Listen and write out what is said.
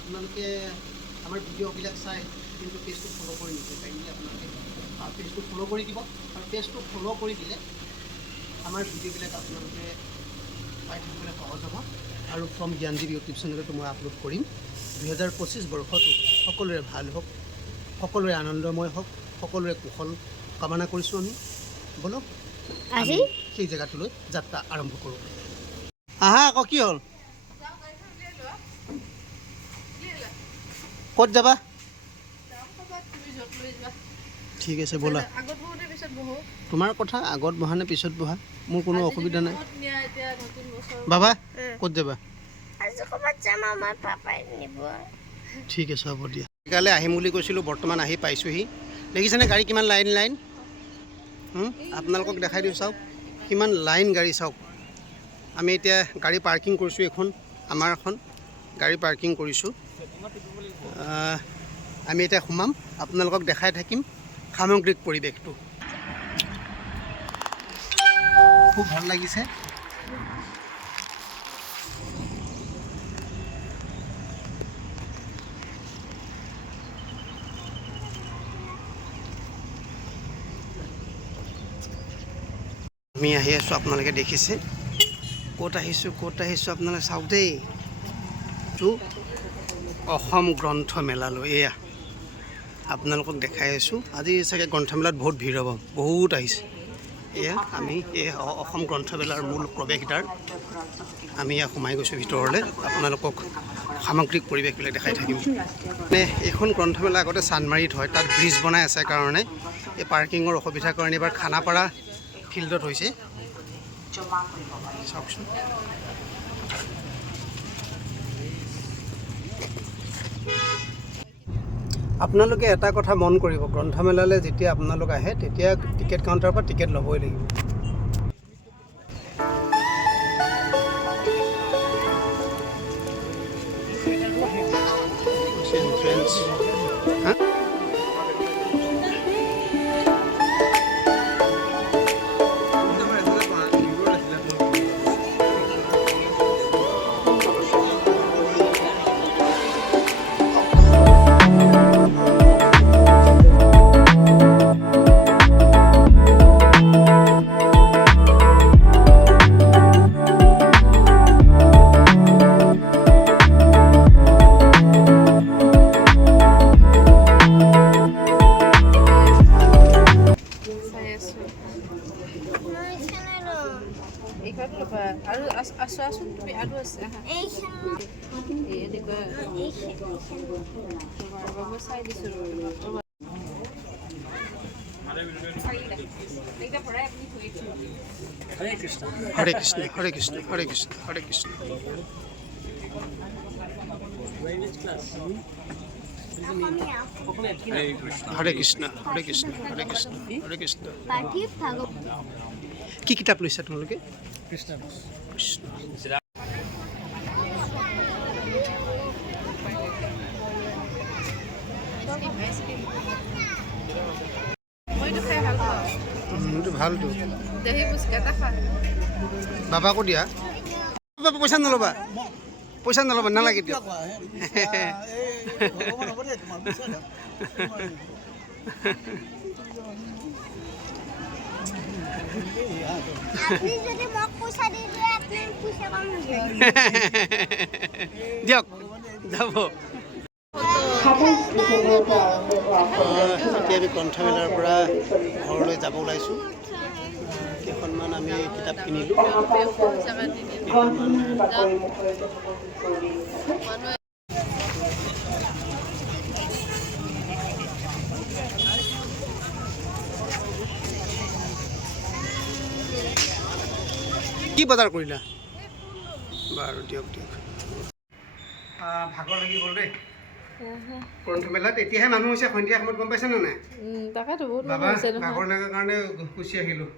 আপোনালোকে আমাৰ ভিডিঅ'বিলাক চাই কিন্তু পেজটো ফ'ল' কৰি নিদিয়ে কাইণ্ডলি আপোনালোকে পেজটো ফ'ল' কৰি দিব আৰু পেজটো ফ'ল' কৰি দিলে আমাৰ ভিডিঅ'বিলাক আপোনালোকে পাই থাকিবলৈ সহজ হ'ব আৰু ফ্ৰম জ্ঞানদীপ ইউটিউব চেনেলতো মই আপলোড কৰিম 2025 বৰ্ষটো সকলোৰে ভাল হওক সকলোৰে আনন্দময় হওক সকলোৰে কুশল কামনা কৰিছোঁ আমি বলক আজি সেই জেগাটোলৈ যাত্ৰা আৰম্ভ কৰোঁ আহা আকৌ কি হ'ল ক'ত যাবা ঠিক আছে ব'লা তোমাৰ কথা আগত বহা নে পিছত বহা মোৰ কোনো অসুবিধা নাই বাবা ক'ত যাবা ঠিক আছে হ'ব দিয়া কাইলৈ আহিম বুলি কৈছিলোঁ বৰ্তমান আহি পাইছোঁহি দেখিছেনে গাড়ী কিমান লাইন আপোনালোকক দেখাই দিওঁ চাওক কিমান লাইন গাড়ী চাওক আমি এতিয়া গাড়ী পাৰ্কিং কৰিছোঁ এখন আমাৰ এখন গাড়ী পাৰ্কিং কৰিছোঁ আমি এতিয়া সোমাম আপোনালোকক দেখাই থাকিম সামগ্ৰিক পৰিৱেশটো খুব ভাল লাগিছে আমি আহি আছোঁ আপোনালোকে দেখিছে ক'ত আহিছোঁ আপোনালোকে চাওক দেই অসম গ্ৰন্থমেলালৈ এয়া আপোনালোকক দেখাই আছোঁ আজি চাগে গ্ৰন্থমেলাত বহুত ভিৰ হ'ব বহুত আহিছে এয়া আমি এই অসম গ্ৰন্থমেলাৰ মূল প্ৰৱেশদ্বাৰ আমি ইয়াত সোমাই গৈছোঁ ভিতৰলৈ আপোনালোকক সামগ্ৰিক পৰিৱেশবিলাক দেখাই থাকিম মানে এইখন গ্ৰন্থমেলা আগতে চান্দমাৰীত হয় তাত ব্ৰিজ বনাই আছে কাৰণে এই পাৰ্কিঙৰ অসুবিধাৰ কাৰণে এবাৰ খানাপাৰা ফিল্ডত হৈছে চাওকচোন আপোনালোকে এটা কথা মন কৰিব গ্ৰন্থমেলালৈ যেতিয়া আপোনালোক আহে তেতিয়া টিকেট কাউণ্টাৰৰ পৰা টিকেট ল'বই লাগিব তুমি আৰু আছে চাই দিছোঁ হৰে কৃষ্ণ হৰে কৃষ্ণ হৰে কৃষ্ণ হৰে কৃষ্ণ হৰে কৃষ্ণ হৰে কৃষ্ণ হৰে কৃষ্ণ হৰে কৃষ্ণ হৰে কৃষ্ণ কি কিতাপ লৈছা তোমালোকে কৃষ্ণ কৃষ্ণ ভালটো বাবাকো দিয়া পইচা নল'বা নালাগে দিয়ক দিয়ক যাব এতিয়া আমি গ্ৰন্থমেলাৰ পৰা ঘৰলৈ যাব ওলাইছোঁ কেইখনমান আমি কিতাপ কিনিলোঁ কি বজাৰ কৰিলা বাৰু দিয়ক ভাগৰ লাগি গ'ল দেই গ্ৰন্থমেলাত এতিয়াহে মানুহ হৈছে সন্ধিয়া সময়ত গম পাইছে নে নাই তাকেতো বহুত মানুহ হৈছে ভাগৰ লগাৰ কাৰণে গুচি আহিলোঁ